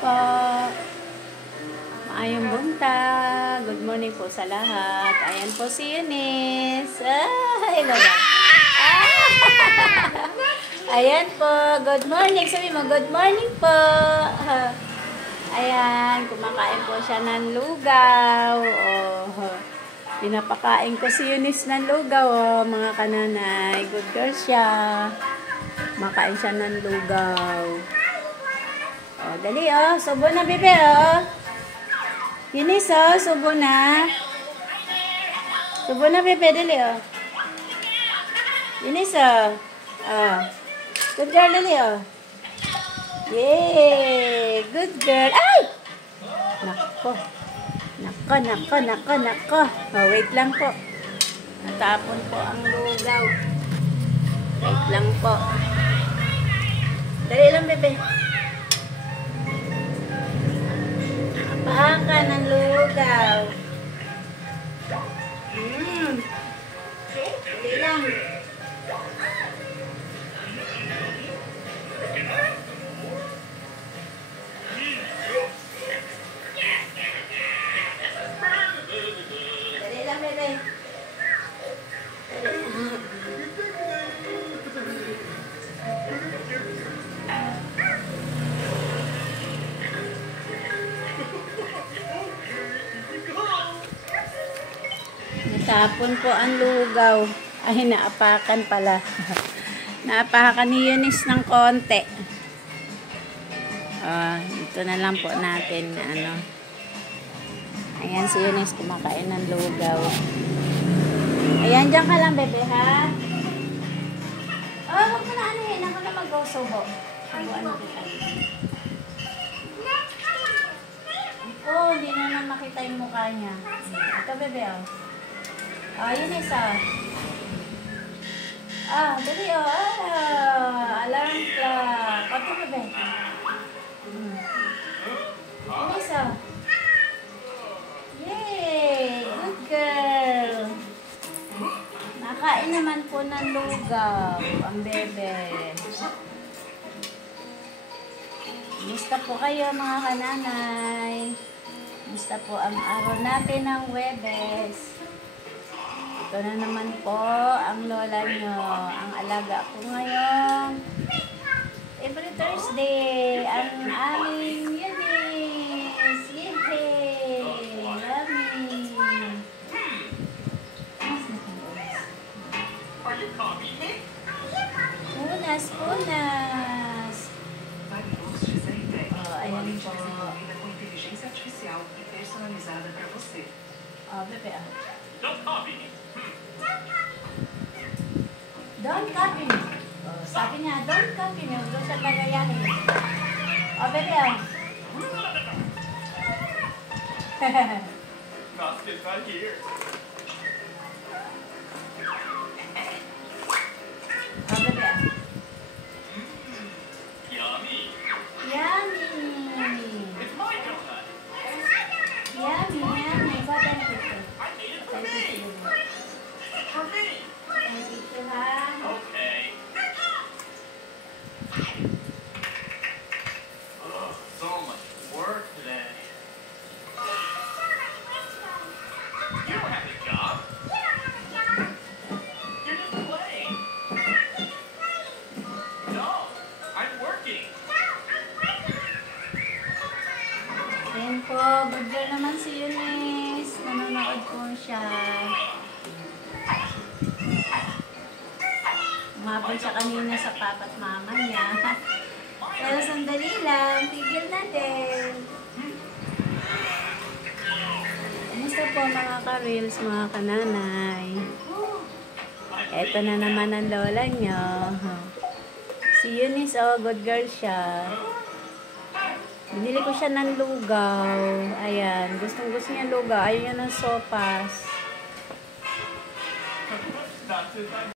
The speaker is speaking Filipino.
po. Maayong buntag. Good morning po sa lahat. Ayan po si Eunice. Hello ba? Ayan po. Good morning. Sabi mo, good morning po. Ayan. Kumakain po siya ng lugaw. Pinapakain ko si Eunice ng lugaw. Mga kananay. Good girl siya. Makain siya ng lugaw. Dali subo na bebe Eunice subo na. Subo na bebe, dali Eunice good girl, dali Yay! Good girl. Ay! Nako. Wait lang po. Natapon po ang lugaw. Wait lang po. Dali lang bebe. Pahaka ng lugaw. Dali lang. Dali lang, bebe. Natapon po ang lugaw. Ay, naapakan pala. Naapakan ni Eunice ng konti. Ito na lang po natin. Ayan si Eunice kumakain ng lugaw. Ayan, dyan ka lang, bebe, ha? Huwag mo na anuhin. Ako na mag-subo. Subuan mo kita. Hindi na makita yung mukha niya. Ito, bebe, Eunice, dali, alarm clock. Ito, bebe. Eunice, yay! Good girl. Nakain naman po ng lugaw ang bebe. Musta po kayo, mga kananay? Musta po ang araw natin ng Huwebes? Ito na naman po ang lola nyo. Ang alaga ko ngayon. Every Thursday, ang aming Eunice. Yay! Yummy! Punas! Ayan po. Inteligência artificial e personalizada para você. Bebe, Don't copy me. Don't copy me. Sabi niya, don't copy me. Huwag siya gagayahin. Bebe, Basket right here. Bebe. Yummy. Yummy. It's my donut. Yummy. Go ahead and eat it. I made it for Thank me. you. For me. Thank you, ha? Okay. So much work today. You don't have a job. You're just playing. No, I'm working. Ayan po, good girl naman si Eunice. Nanonood po siya. Umapon siya kanina sa papa't mama niya. Pero sandali lang, tigil natin. Kumusta po mga ka-reels, mga kananay? Eto na naman ang lola niyo. Si Eunice, good girl siya. Binili ko siya ng lugaw. Ayan. Gustong-gusto niya lugaw. Ayaw niya ng sopas. Not too bad.